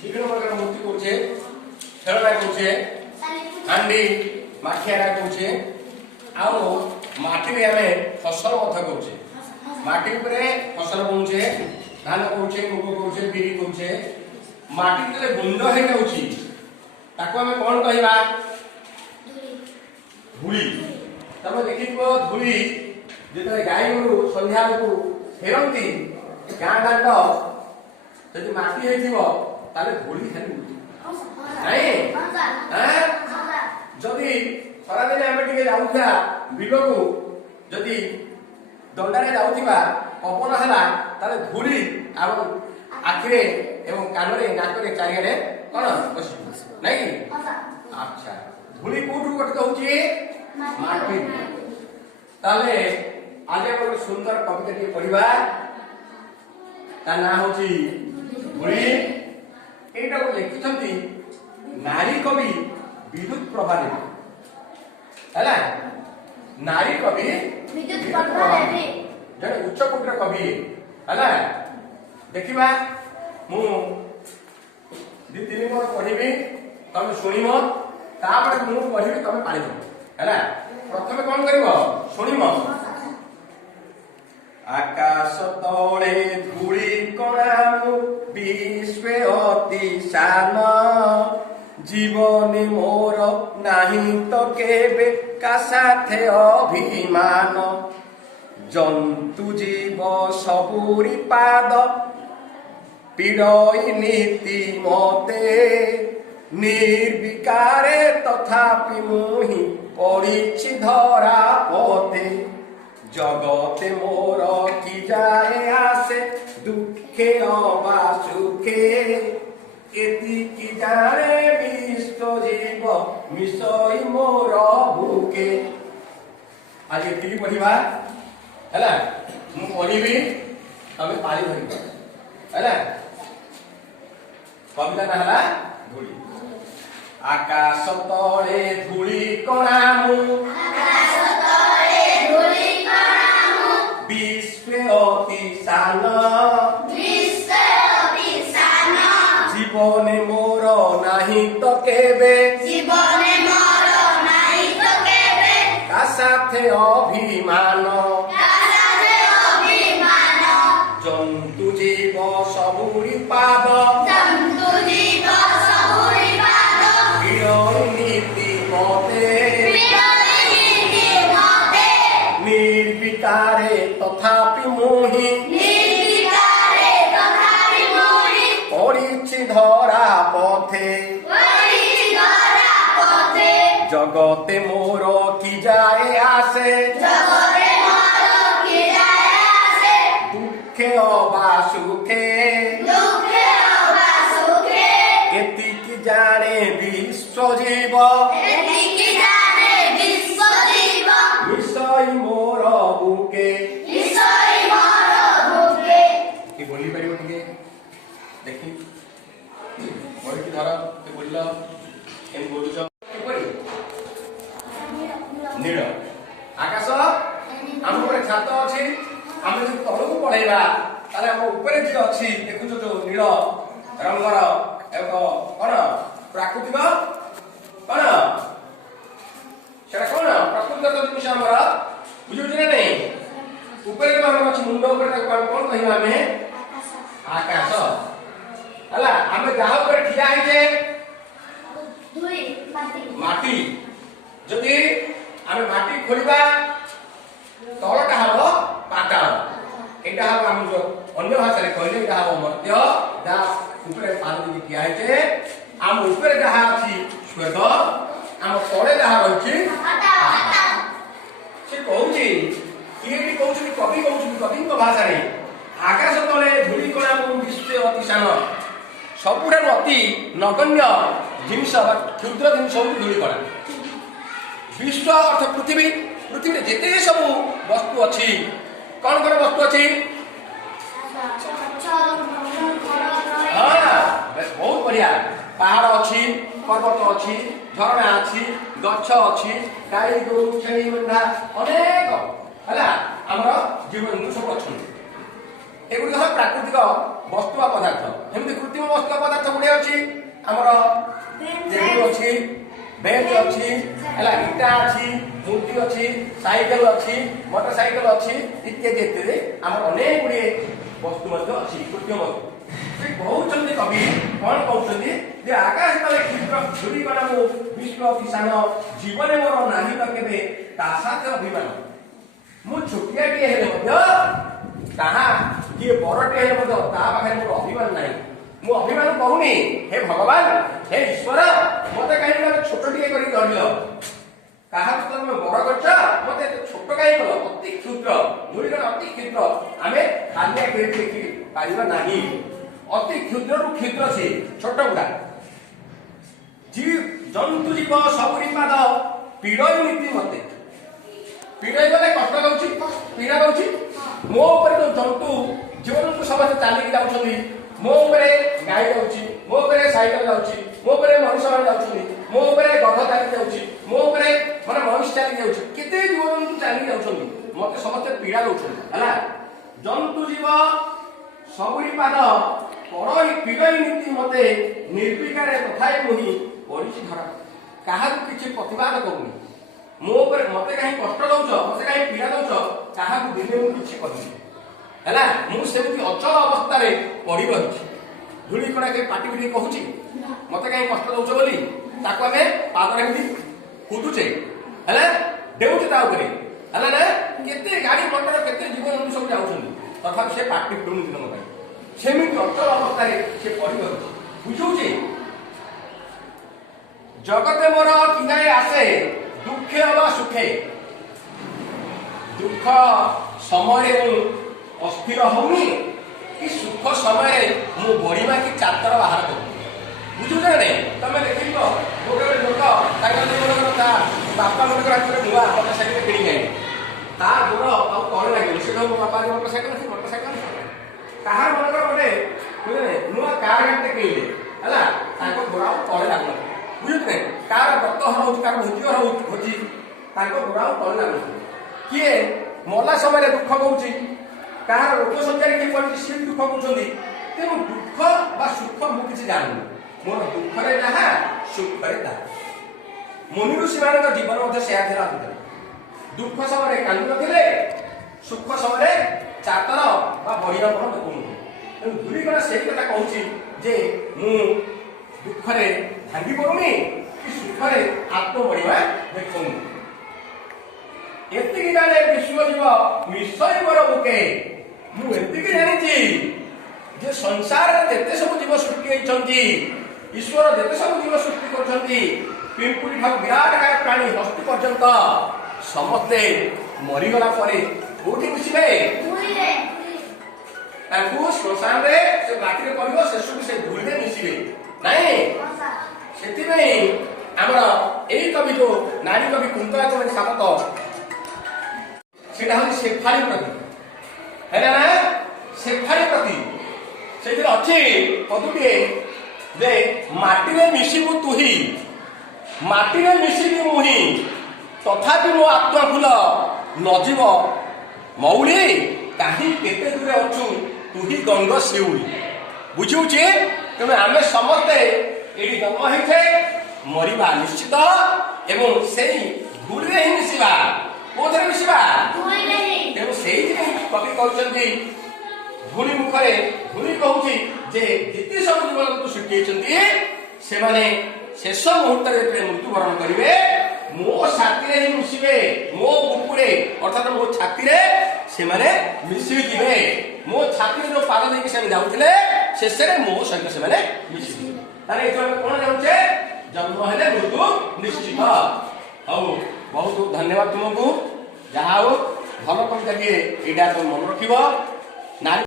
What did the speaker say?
ବିଭିନ୍ନ ପ୍ରକାର ମୂର୍ତ୍ତି କରୁଛେ, ଖେଳନା କରୁଛେ, ହାଣ୍ଡି ମାଠିଆରା କରୁଛେ, ଆଉ ମାଟିରେ ଆମେ ଫସଲ ମଧ୍ୟ କରୁଛେ। ମାଟି ଉପରେ ଫସଲ କରୁଛେ, ଧାନ କରୁଛେ, ମୁଗ କରୁଛେ, ବିରି କରୁଛେ। ମାଟି ଯେତେବେଳେ ଗୁଣ୍ଡ ହେଇଯାଉଛି ତାକୁ ଆମେ କଣ କହିବା? ଧୂଳି। ତମେ ଦେଖିଥିବ ଧୂଳି ଯେତେବେଳେ ଗାଈ ଗୋରୁ ସନ୍ଧ୍ୟା ବେଳକୁ ଫେରନ୍ତି ଗାଁ ଦାଣ୍ଡ, ଯଦି ମାଟି ହେଇଥିବ ତାହେଲେ ଧୂଳି ଖାଲି ଉଠୁଥିବ ନାଇଁ? ଯଦି ଖରାଦିନେ ଆମେ ଟିକେ ଯାଉଥିବା ବିଲକୁ, ଯଦି ଦଣ୍ଡାରେ ଯାଉଥିବା ପବନ ହେଲା ତାହେଲେ ଧୂଳି ଆଉ ଆଖିରେ ଏବଂ କାନରେ ନାକରେ ଚାରିଆଡେ କଣ ବସିବ ନାଇଁ? ଆଚ୍ଛା, ଧୂଳି କୋଉଠୁ ଗଠିତ ହଉଛି? ମାଟି। ତାହେଲେ ଆଜି ଆମେ ଗୋଟେ ସୁନ୍ଦର କବିତା ଟିକେ ପଢିବା, ତା ନାଁ ହଉଛି ଧୂଳି। ଏଇଟାକୁ ଲେଖିଛନ୍ତି ନାରୀ କବି ବିଦ୍ୟୁତ ପ୍ରଭାଦେବୀ ହେଲା। ନାରୀ କବି ବିଦ୍ୟୁତ ପ୍ରଭାଦେବୀ ଜଣେ ଉଚ୍ଚ କୋଟିର କବି ହେଲା। ଦେଖିବା, ମୁଁ ଦି ତିନି ପଦ ପଢିବି, ତମେ ଶୁଣିବ, ତାପରେ ମୁଁ ପଢିବି, ତମେ ପାଳିବ ହେଲା। ପ୍ରଥମେ କଣ କରିବ? ଶୁଣିବ। ଆକାଶ ତଳେ ଧୂଳି କଣା ମୁଁ ବିଶ୍ବେ ଅତି ସାନ, ଜୀବନେ ମୋର ନାହିଁ ତ କେବେ କା ସାଥେ ଅଭିମାନ, ଜନ୍ତୁ ଜୀବ ସବୁରି ପାଦ ପୀଡ଼ଇ ନୀତି ମତେ, ନିର୍ବିକାରେ ତଥାପି ମୁହିଁ ପଡ଼ିଛି ଧରା ପତେ, জগতে মোর কি যায় আসে দুঃখে অবা সুখে, এতি কি জানে বিশ্ব জীব মিশই মোর বুকে। আজ এতিকি পড়িবা ହେଲା। ମୁଁ ପଢିବି, ତମେ ପାଳି ଧରିବ ହେଲା। କବିତା ନା ହେଲା ଧୂଳି। ଆକାଶ ତଳେ ଧୂଳି କଣା ମୁଁ, বিশ্বে অতি সান, জীবনে মোর নাহি তো কেবে, কা সাথে অভিমান, জন্তু জীব সবুরি পাদ পীড়ই নীতি মতে, নির্বিকারে তথাপি মুহি পড়িছি ধরা পথে, জগতে মোর কি যায় আসে দুঃখে অবা সুখে, এতিকি জানে বিশ্বজীব মিশই মোর বুকে। কি বলি পারিব টিকে দেখি বলিটি ধর, তে বলিল কেমন বলুছ? কিপরি? নীଳ। ଆକାଶ ଆମ ଗୋଟେ ଛାତ ଅଛି, ଆମେ ଯଦି ତଳକୁ ପଳେଇବା ତାହେଲେ ଆମ ଉପରେ ଯିଏ ଅଛି ଦେଖୁଛ ଯୋଉ ନୀଳ ରଙ୍ଗର ଏକ କଣ ପ୍ରାକୃତିକ କଣ ସେଟା କଣ ପ୍ରକୃତିକ ଜିନିଷ ଆମର, ବୁଝୁଛୁ ନା ନାଇଁ? ଉପରେ ଯୋଉ ଆମର ଅଛି ମୁଣ୍ଡ ଉପରେ ତାକୁ କଣ କହିବା ଆମେ? ଆକାଶ ହେଲା। ଆମେ ଯାହା ଉପରେ ଠିଆ ହେଇଛେ ମାଟି, ଯଦି ଆମେ ମାଟି ଖୋଳିବା ତଳଟା ହବ ପାତାଳ, ଏଇଟା ହବ ଆମ ଅନ୍ୟ ଭାଷାରେ କହିଲେ ଏଇଟା ହବ ମର୍ତ୍ତ୍ୟ। ଯାହା ଉପରେ ପାଦ ଦେଇକି ଠିଆ ହେଇଛେ, ଆମ ଉପରେ ଯାହା ଅଛି ସ୍ୱର୍ଗ, ଆମ ତଳେ ଯାହା ରହିଛି ସେ କହୁଛି, କିଏ କହୁଛନ୍ତି? କବି କହୁଛନ୍ତି, କବିଙ୍କ ଭାଷାରେ ଆକାଶ ତଳେ ଧୂଳି କଣା ମୁଁ ବିଶ୍ୱେ ଅତି ସାନ, ସବୁଠାରୁ ଅତି ନଗଣ୍ୟ ଜିନିଷ ବା କ୍ଷୁଦ୍ର ଜିନିଷ ହଉଛି ଧୂଳି କଣା। ବିଶ୍ୱ ଅର୍ଥ ପୃଥିବୀ, ପୃଥିବୀରେ ଯେତେ ସବୁ ବସ୍ତୁ ଅଛି, କଣ କଣ ବସ୍ତୁ ଅଛି? ବହୁତ ବଢିଆ। ପାହାଡ ଅଛି, ପର୍ବତ ଅଛି, ଝରଣା ଅଛି, ଗଛ ଅଛି, ଗାଈ ଗୋରୁ ଛେଳି ମେଣ୍ଢା ଅନେକ ହେଲା ଆମର ଜୀବଜନ୍ତୁ ସବୁ ଅଛନ୍ତି। ଏଗୁଡିକ ହେଲା ପ୍ରାକୃତିକ ବସ୍ତୁ ବା ପଦାର୍ଥ। ଏମିତି କୃତ୍ରିମ ସମସ୍ତ ପଦାର୍ଥ ଗୁଡେ ଅଛି ଆମର ଟେବୁଲ ଅଛି, ବେଞ୍ଚ ଅଛି, ହେଲା ଇଟା ଅଛି, ମୂର୍ତ୍ତି ଅଛି, ସାଇକେଲ ଅଛି, ମୋଟର ସାଇକେଲ ଅଛି ଇତ୍ୟାଦି ଇତ୍ୟାଦି ଆମର ଅନେକ ଗୁଡ଼ିଏ ବସ୍ତୁ ମଧ୍ୟ ଅଛି କୃତ୍ରିମ ବସ୍ତୁ। ସେ କହୁଛନ୍ତି କବି କଣ କହୁଛନ୍ତି ଯେ ଆକାଶ ତଳେ କ୍ଷୁଦ୍ର ଧୂଳି କଣା ମୁଁ ବିଶ୍ୱ କିଷାନ ଜୀବନେ ମୋର ନାହିଁ ତ କେବେ ତା ସାଥେ ଅଭିମାନ। ମୁଁ ଛୋଟିଆଟିଏ ହେଲେ ମଧ୍ୟ ତାହା କିଏ ବଡଟିଏ ହେଲେ ମଧ୍ୟ ତା ପାଖରେ ମୋର ଅଭିମାନ ନାହିଁ। ମୁଁ ଅଭିମାନ କରୁନି ହେ ଭଗବାନ ହେ ଈଶ୍ୱର ମତେ କାହିଁକି ତମେ ଛୋଟଟିଏ କରି ଧରିଲ, କାହାକୁ ତମେ ବଡ କରିଛ ମତେ ଛୋଟ କାହିଁକି କଲ, ଅତି କ୍ଷୁଦ୍ର ଧୂଳିର ଅତି କ୍ଷୁଦ୍ର ଆମେ ଖାଲି ଆଖିରେ ଦେଖି ପାରିବା ନାହିଁ। ଅତି କ୍ଷୁଦ୍ରରୁ କ୍ଷୁଦ୍ର ସେ ଛୋଟ ଗୁଡା ଜନ୍ତୁ ଜୀବ ସବୁରି ପାଦ ପୀଡ଼ଇ ନୀତି ମତେ। ପୀଡ଼ଇ ଗଲେ କଷ୍ଟ ଦଉଛି, ପୀଡ଼ା ଦଉଛି। ମୋ ଉପରେ ଯୋଉ ଜନ୍ତୁ ଜୀବଜନ୍ତୁ ସମସ୍ତେ ଚାଲିକି ଯାଉଛନ୍ତି, ମୋ ଉପରେ ଗାଈ ଯାଉଛି, ମୋ ଉପରେ ସାଇକେଲ ଯାଉଛି, ମୋ ଉପରେ ମଣିଷ ମାନେ ଯାଉଛନ୍ତି, ମୋ ଉପରେ ଗଧ ଚାଲି ଯାଉଛି, ମୋ ଉପରେ ମାନେ ମଣିଷ ଚାଲି ଯାଉଛି, କେତେ ଜୀବଜନ୍ତୁ ଚାଲିକି ଯାଉଛନ୍ତି, ମତେ ସମସ୍ତେ ପୀଡ଼ା ଦଉଛନ୍ତି ହେଲା। ଜନ୍ତୁ ଜୀବ ସବୁରି ପାଦ ପୀଡ଼ଇ ନୀତି ମତେ ନିର୍ବିକାରେ ତଥାପି ମୁହିଁ ପଡ଼ିଛି ଧରା। କାହାକୁ କିଛି ପ୍ରତିବାଦ କରୁନି, ମୋ ଉପରେ ମତେ କାହିଁ କଷ୍ଟ ଦଉଛ, ମତେ କାହିଁ ପୀଡ଼ା ଦଉଛ, କାହାକୁ ଦିନେ ମୁଁ କିଛି କହିନି ହେଲା। ମୁଁ ସେମିତି ଅଚଳ ଅବସ୍ଥାରେ ପଡି ରହିଛି। ଧୂଳି କଣା କେହି ପାଟି ପିଟି କହୁଛି ମତେ କାହିଁ କଷ୍ଟ ଦଉଛ ବୋଲି, ତାକୁ ଆମେ ପାଦରେ ଏମିତି କୁଦୁଛେ ହେଲା, ଡେଉଁଛେ ତା ଉପରେ ହେଲା ନା। କେତେ ଗାଡି ମଟର କେତେ ଜୀବଜନ୍ତୁ ସବୁ ଯାଉଛନ୍ତି, ତଥାପି ସେ ପାଟି ଫିଟୁନି ଦିନ ପାଇଁ, ସେମିତି ଅଚଳ ଅବସ୍ଥାରେ ସେ ପଡି ରହିଛି। ବୁଝୁଛି ଜଗତେ ମୋର କିନାରେ ଆସେ ଦୁଃଖେ ଅବା ସୁଖେ। ଦୁଃଖ ସମୟରେ ମୁଁ ଅସ୍ଥିର ହଉନି କି ସୁଖ ସମୟରେ ମୁଁ ବଢିବା କି ଚାତର ବାହାର କରୁନି। ବୁଝୁଛ ନାଇଁ? ତମେ ଦେଖିବ ଗୋଟେ ଲୋକ ତାଙ୍କର ତା ବାପା ମାନଙ୍କର ହାତରେ ନୂଆ ମୋଟର ସାଇକେଲ କିଣିକି ଆଣିବେ, ତା ଗୋଡ ଆଉ ତଳେ ଲାଗିବ, ସେ ମୋ ବାପା ମୋଟର ସାଇକେଲ ଅଛି, ମୋଟର ସାଇକେଲ କାହାର ମନେକର ଗୋଟେ ନୂଆ କାର ଗାଡିଟେ କିଣିଲେ ହେଲା, ତାଙ୍କ ଗୋଡ ଆଉ ତଳେ ଲାଗୁନଥିବ। ବୁଝୁଛୁ ନାଇଁ? କାହାର ବ୍ରତ ହର ହଉଛି, କାହାର ଭୋଜି ହର ଭୋଜି, ତାଙ୍କ ଗୋଡ ଆଉ ତଳେ ଲାଗୁନଥିବ। କିଏ ମଲା ସମୟରେ ଦୁଃଖ କରୁଛି, କାହାର ରୋଗ ସଜ୍ଜାରେ କିଏ ପଡିଛି ସିଏ ଦୁଃଖ କରୁଛନ୍ତି। ତେଣୁ ଦୁଃଖ ବା ସୁଖ ମୁଁ କିଛି ଜାଣୁନି, ମୋର ଦୁଃଖରେ ଯାହା ସୁଖରେ ତାହା। ମୁନି ଋଷି ମାନଙ୍କ ଜୀବନ ମଧ୍ୟ ସେୟା ଥିଲା। ଦୁଃଖ ସମୟରେ କାନ୍ଦୁ ନଥିଲେ, ସୁଖ ସମୟରେ ଚାତର ବା ବଢିବା ମନ ଦେଖୁନଥିଲେ। ତେଣୁ ଧୂଳି କଣା ସେଇ କଥା କହୁଛି ଯେ ମୁଁ ଦୁଃଖରେ ଭାଙ୍ଗି ପଡୁନି କି ସୁଖରେ ଆତ୍ମ ବଢିବା ଦେଖୁନି। ଏତିକି ଜାଣେ ବିଶ୍ୱ ଜୀବ ମିଶଇ ମୋର ବୁକେ। ମୁଁ ଏତିକି ଜାଣିଛି ଯେ ସଂସାରରେ ଯେତେ ସବୁ ଜୀବ ସୃଷ୍ଟି ହେଇଛନ୍ତି, ଈଶ୍ୱର ଯେତେ ସବୁ ଜୀବ ସୃଷ୍ଟି କରୁଛନ୍ତି, ପିମ୍ପୁଡ଼ି ଠାରୁ ବିରାଟ କାୟ ପ୍ରାଣୀ ହସ୍ତି ପର୍ଯ୍ୟନ୍ତ ସମସ୍ତେ ମରିଗଲା ପରେ କୋଉଠି ମିଶିବେ? ତାଙ୍କୁ ଶ୍ମଶାନରେ ସେ ମାଟିରେ ପଡ଼ିବ, ଶେଷକୁ ସେ ଧୂଳିରେ ମିଶିବେ ନାଇଁ। ସେଥିପାଇଁ ଆମର ଏଇ କବି ଯୋଉ ନାରୀ କବି କୁନ୍ତଳା ଚରଣ ସାମନ୍ତ, ସେଟା ହଉଛି ଶେଫାଳି ପ୍ରତି ହେଲା ନା। ଶେଫାଳି ପ୍ରତି ସେଇଥିରେ ଅଛି ପଦୁଟିଏ ଯେ ମାଟିରେ ମିଶିବୁ ତୁହି, ମାଟିରେ ମିଶିବି ମୁହିଁ, ତଥାପି ମୋ ଆତ୍ମା ଫୁଲ ନଯିବ ମଉଳି, କାହିଁ କେତେ ଦୂରେ ଅଛୁ ତୁହି ଗଙ୍ଗ ଶିଉଳି। ବୁଝୁଛି? ତେଣୁ ଆମେ ସମସ୍ତେ ଏଠି ଜନ୍ମ ହେଇଛେ, ମରିବା ନିଶ୍ଚିତ, ଏବଂ ସେଇ ଧୂଳିରେ ହିଁ ମିଶିବା। କୋଉଥିରେ ମିଶିବା? ତେଣୁ ସେଇଥିପାଇଁ କବି କହିଛନ୍ତି ଧୂଳି ମୁଖରେ, ଧୂଳି କହୁଛି ଯେ ଯେତେ ସବୁ ଜୀବଜନ୍ତୁ ସୃଷ୍ଟି ହେଇଛନ୍ତି ସେମାନେ ଶେଷ ମୁହୂର୍ତ୍ତରେ ଯେତେବେଳେ ମୃତ୍ୟୁବରଣ କରିବେ ମୋ ଛାତିରେ ହିଁ ମିଶିବେ, ମୋ ବୁକୁରେ ଅର୍ଥାତ୍ ମୋ ଛାତିରେ ସେମାନେ ମିଶି ଯିବେ। ମୋ ଛାତିରେ ଯୋଉ ପାଦ ଦେଇକି ସେମାନେ ଯାଉଥିଲେ ଶେଷରେ ମୋ ସହିତ ସେମାନେ ମିଶିବେ। ତାହେଲେ ଏଇଠୁ ଆମେ କଣ ଜାଣୁଛେ? ଜନ୍ମ ହେଲେ ମୃତ୍ୟୁ ନିଶ୍ଚିତ। ହଉ, ବହୁତ ଧନ୍ୟବାଦ ତୁମକୁ। ଯାହା ହଉ ଭଲ କବିତା ଟିଏ, ଏଇଟା ତମେ ମନେ ରଖିବ। ନାରୀ